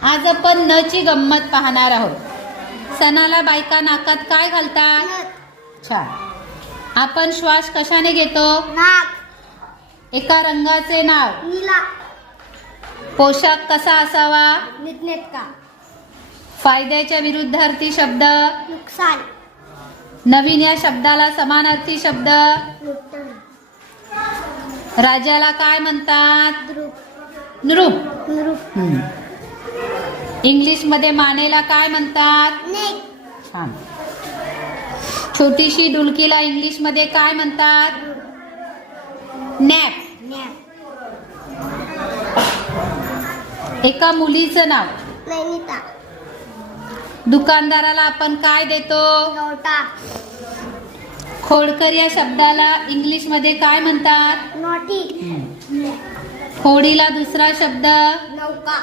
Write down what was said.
आज आपण न ची गंमत पाहणार आहोत। सणाला बायका नाकात काय घालतात? छान। आपण श्वास कशाने घेतो? नाक। एका रंगाचे नाव? नीला। पोशाख कसा असावा? नीटनेटका। फायद्याच्या विरुद्धार्थी शब्द? नुकसान। नवीन या शब्दाला समानार्थी शब्द? नुकसान। राजाला काय म्हणतात? द्रुप। नृप। नृप। इंग्लिश मध्ये मानेला काय म्हणतात? नेक। छान। छोटीशी डुलकीला इंग्लिश मध्ये काय म्हणतात? नॅप। नॅप। एका मुलीचं नाव? नैनिता। दुकानदाराला आपण काय देतो? नोटा। खोडकर या शब्दाला इंग्लिश मध्ये काय म्हणतात? नोटी। होडीला दुसरा शब्द? नौका।